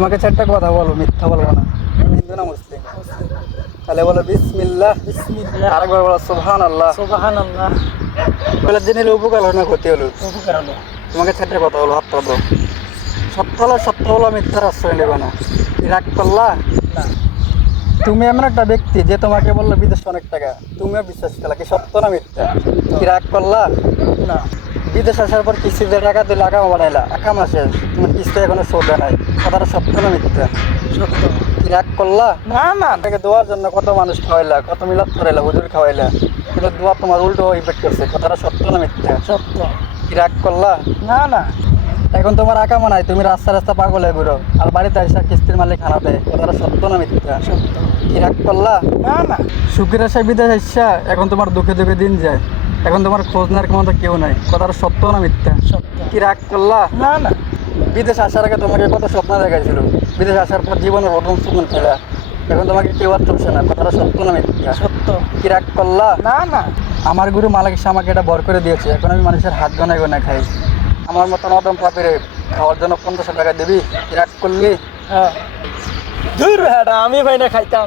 তোমাকে চারটা কথা বলো, মিথ্যা বলবো না। তুমি হিন্দু না মুসলিম? তাহলে বলো বিসমিল্লাহ। বিসমিল্লাহ। আরেকবার বলো সুবহানাল্লাহ। সুবহানাল্লাহ। বলে জেনে উপকার হলো না ক্ষতি হলো? উপকার হলো। তোমাকে চারটা কথা বলো, হাত দাও। সত্য হলো সত্য বলো, মিথ্যার আশ্রয় নেবে না। কি রাগ করলা? না। তুমি এমন একটা ব্যক্তি যে তোমাকে বললো বিদেশে অনেক টাকা, তুমিও বিশ্বাস করলা, কি সত্য না মিথ্যা? কি রাগ করলা? না। বিদেশ আসার পর কিস্তিতে টাকা দিলে আকামা বানাইলা, আকামা শেষ, তোমার কিস্তি এখনো শোধ হয় নাই, কথাটা সত্য না মিথ্যা? সত্য। কি রাগ করলা? না না। তাকে দোয়ার জন্য কত মানুষ খাওয়াইলা, কত মিলাদ করাইলা, হুজুর খাওয়াইলা, কিন্তু দোয়া তোমার উল্টো ইফেক্ট করছে, কথাটা সত্য না মিথ্যা? সত্য। কি রাগ করলা? না না। এখন তোমার আকামা নাই, তুমি রাস্তা রাস্তা পাগল হয়ে ঘুরো, আর বাড়িতে এসে কিস্তির মালিক খানা দেয়, কথাটা সত্য না মিথ্যা? সত্য। কি রাগ করলা? না না। সুখের আশায় বিদেশ আসছা, এখন তোমার দুঃখে দুঃখে দিন যায়, এখন তোমার খোঁজ নেওয়ার মতো কেউ নাই, কথাটা সত্য না মিথ্যা? সত্য। কি রাগ করলা? না না। বিদেশ আসার আগে তোমাকে কত স্বপ্ন দেখাইছিল, বিদেশ আসার পর জীবনের প্রথম সুমন খেলা, এখন তোমাকে কেউ আর চলছে না, কথাটা সত্য না মিথ্যা? সত্য। কি রাগ করলা? না না। আমার গুরু মালিক এসে আমাকে এটা বর করে দিয়েছে, এখন আমি মানুষের হাত গনায় গনায় খাই, আমার মতন অদম পাপের খাওয়ার জন্য ৫০০ টাকা দিবি? কি রাগ করলি? হ্যাঁ। দূর বেটা, আমি ভাই না খাইতাম।